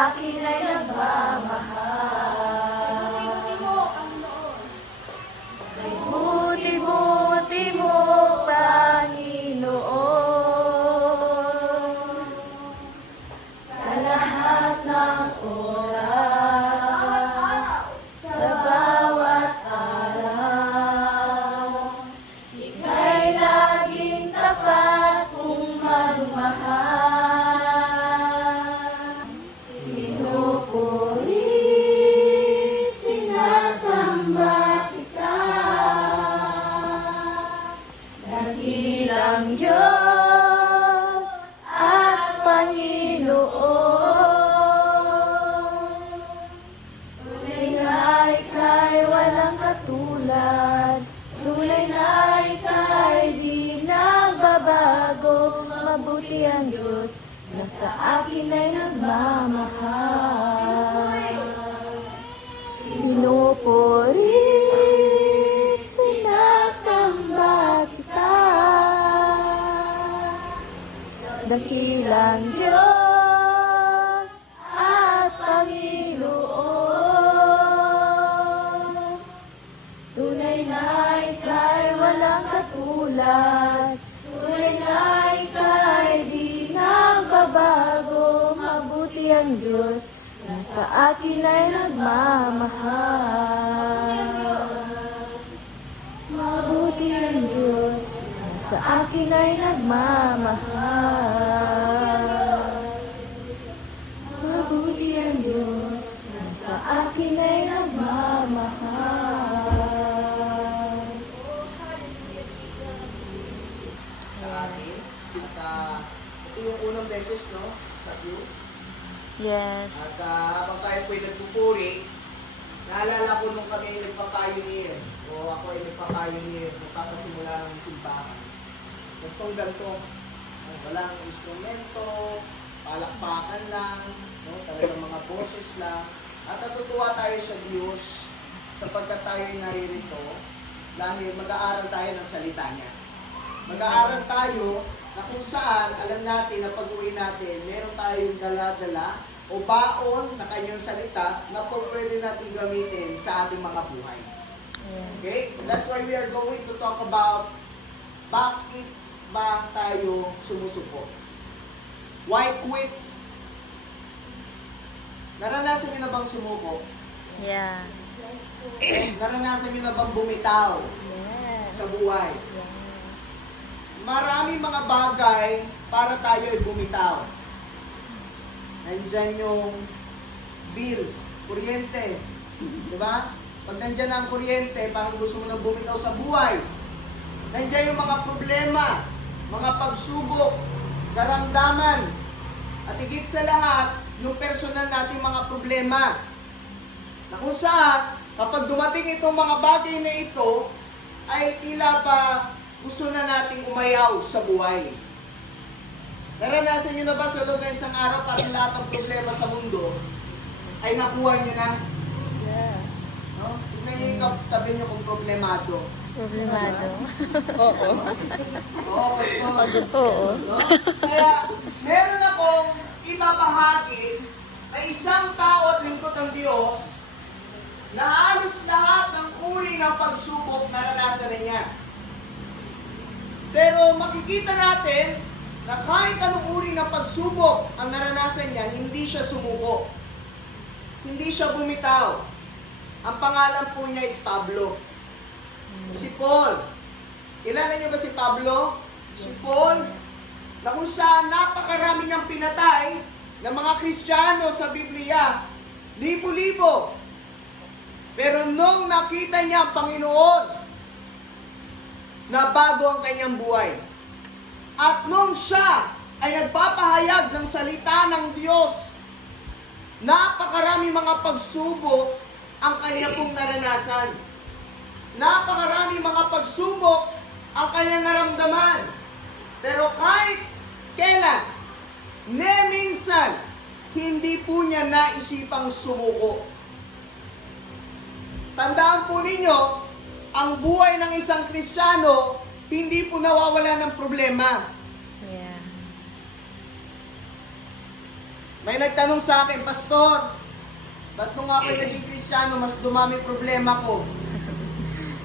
akin ay nagmamahal. Ay buti-buti mo, Panginoon, sa lahat ng oras, sa bawat araw, ika'y laging tapat kong magmahal. Pinupuri, sinasamba kita, dakilang Diyos at Panginoon. Tunay na ika'y walang katulad, tunay na ika'y di nagbabago. Mabuti ang Diyos na sa akin ay nagmamahal. Pinupuri, sinasamba kita, dakilang Diyos at Panginoon. Tunay na ika'y walang katulad, tunay na ika'y di nagbabago. Mabuti ang Diyos na sa akin ay nagmamahal. Mabuti ang Diyos na sa akin ay nagmamahal. Mabuti ang Diyos na sa akin ay nagmamahal. Sa amin. At ito yung unang beses, no? Sa view. Yes. At habang tayo po'y nagpupuri, naalala ko nung kami nagpa-pioneer, o ako ay nagpa-pioneer, nagpapasimula ng simbahan. Gantong ganito, walang instrumento, palakpakan lang, no? Talagang mga boses lang. At natutuwa tayo sa Diyos sapagkat tayo ay naririto dahil mag-aaral tayo ng salita niya. Mag-aaral tayo na kung saan alam natin na pag-uwi natin, meron tayong dala-dala o baon na kanyang salita na pwede natin gamitin sa ating mga buhay. Okay? That's why we are going to talk about bakit ba tayo sumusuko. Why quit? Naranasan niyo na bang sumuko? Yes. Naranasan niyo na bang bumitaw Yes. sa buhay? Yes. Maraming mga bagay para tayo ay bumitaw. Nandyan yung bills, kuryente. Diba? Pag nandyan ang kuryente, parang gusto mo nang bumitaw sa buhay. Nandyan yung mga problema, mga pagsubok, karamdaman. At higit sa lahat, yung personal nating mga problema. Na kung saan, kapag dumating itong mga bagay na ito, ay tila ba gusto na nating umayaw sa buhay. Naranasan nyo na ba sa loob ng isang araw parang lahat ng problema sa mundo ay nakuha nyo na? Yeah. No? Tignan nyo yung tabi nyo kung problemado. Problemado. Oo. Oo, pastor. Oo. No? Kaya, meron akong ibabahagi na isang tao at lingkod ng Diyos na halos lahat ng uri ng pagsubok naranasan na niya. Pero makikita natin na kahit anong uri ng pagsubok ang naranasan niya, hindi siya sumuko. Hindi siya bumitaw. Ang pangalan po niya is Pablo. Si Paul. Kilala niyo ba si Pablo? Si Paul, na kung saan napakarami niyang pinatay ng mga Kristiyano sa Biblia. Libo-libo. Pero nung nakita niya ang Panginoon, na bago ang kanyang buhay. At nung siya ay nagpapahayag ng salita ng Diyos, napakarami mga pagsubok ang kanya pong naranasan. Napakarami mga pagsubok ang kanyang naramdaman. Pero kahit kailan, minsan, hindi po niya naisipang sumuko. Tandaan po ninyo, ang buhay ng isang Kristiyano, hindi po nawawala ng problema. Yeah. May nagtanong sa akin, Pastor, ba't nung ako'y naging Kristiyano, mas dumami problema ko?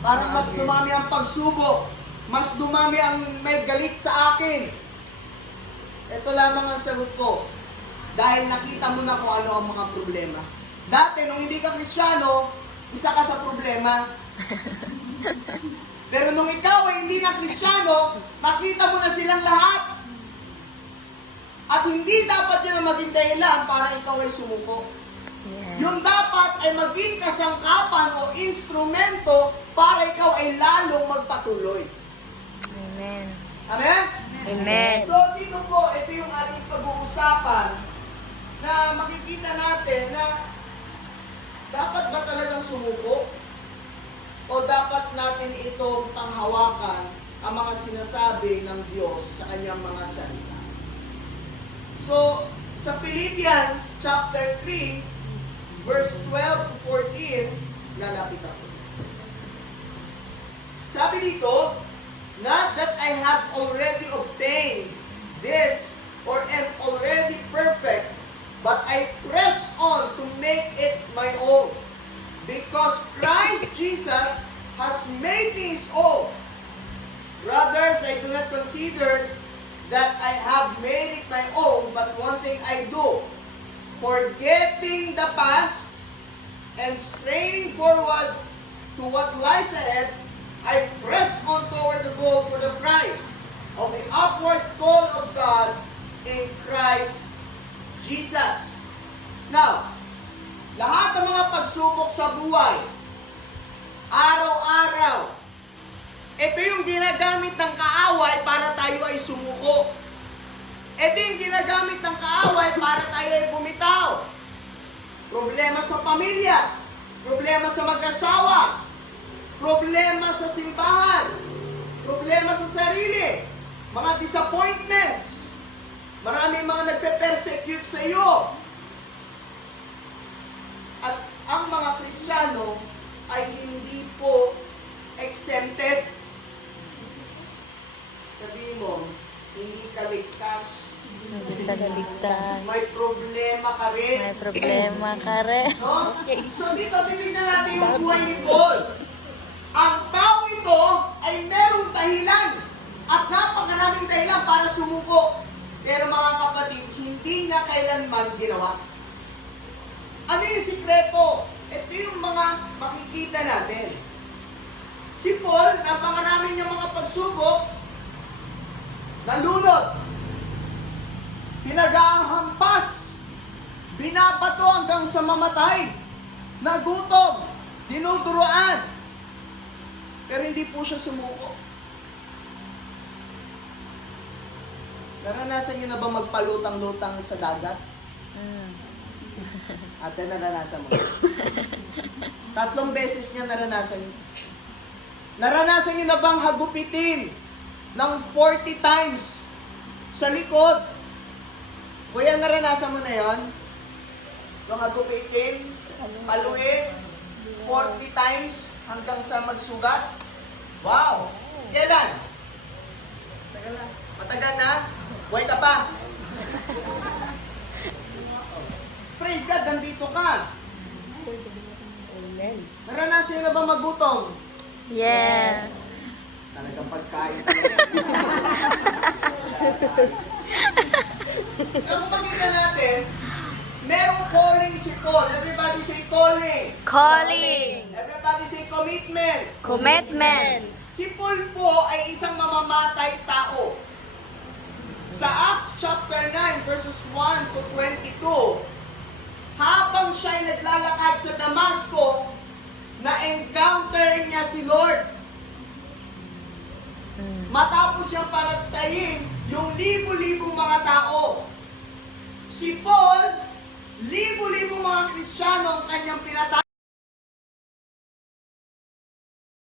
Parang mas dumami ang pagsubok, mas dumami ang may galit sa akin. Ito lamang ang sagot ko, dahil nakita mo na kung ano ang mga problema. Dati, nung hindi ka Kristiyano, isa ka sa problema. Pero nung ikaw ay hindi na Kristiyano, nakita mo na silang lahat. At hindi dapat yan ang maging dahilan para ikaw ay sumuko. Yes. Yung dapat ay maging kasangkapan o instrumento para ikaw ay lalong magpatuloy. Amen. Amen? Amen. So dito po, ito yung ating pag-uusapan na makikita natin na dapat ba talagang sumuko? O dapat natin itong panghawakan ang mga sinasabi ng Diyos sa kanyang mga salita? So, sa Philippians chapter 3, verse 12 to 14, lalapit ako. Sabi dito, not that I have already obtained this or am already perfect, but I press on to make it my own. Because Christ Jesus has made me his own. Brothers, I do not consider that I have made it my own, but one thing I do, forgetting the past and straining forward to what lies ahead, I press on toward the goal for the prize of the upward call of God in Christ Jesus. Now, lahat ng mga pagsubok sa buhay, araw-araw, ito yung ginagamit ng kaaway para tayo ay sumuko. Ito yung ginagamit ng kaaway para tayo ay bumitaw. Problema sa pamilya, problema sa mag-asawa, problema sa simbahan, problema sa sarili, mga disappointments, maraming mga nagpe-persecute sa iyo. At ang mga Kristiyano ay hindi po exempted. Sabihin mo, hindi ka ligtas. Hindi ka ligtas. May problema ka rin. May problema ka rin. No? So dito, titignan natin yung buhay ni Paul. Ang tao ito ay merong dahilan at napakaraming dahilan para sumuko. Pero mga kapatid, hindi niya kailanman ginawa. Ano yung sikreto? Ito yung mga makikita natin. Si Paul, napakarami niyang mga pagsubok, nalunod, pinag-ahampas, binabato hanggang sa mamatay, nagutom, dinuduruan. Pero hindi po siya sumuko. Naranasan niyo na ba magpalutang-lutang sa dagat? Ate, naranasan mo. 3 beses niya naranasan yun. Naranasan niyo na bang hagupitin ng 40 times sa likod? Kuya, naranasan mo na yon? Yung hagupitin, paluin, 40 times hanggang sa magsugat? Wow! Kailan? Matagal na? Buhay ka pa? Praise God, nandito ka. Amen. Naranasan niyo na ba magutom? Yes. Talagang pagkain. Kung makita natin, merong calling si Paul. Everybody say calling. Calling. Everybody say commitment. Commitment. Si Paul po ay isang mamamatay tao. Sa Acts chapter 9 verses 1 to 22, habang siya ay naglalakad sa Damasco, na-encounter niya si Lord. Matapos siyang palatayin yung libo-libong mga tao. Si Paul, libo-libong mga Kristiyano ang kanyang pinatay.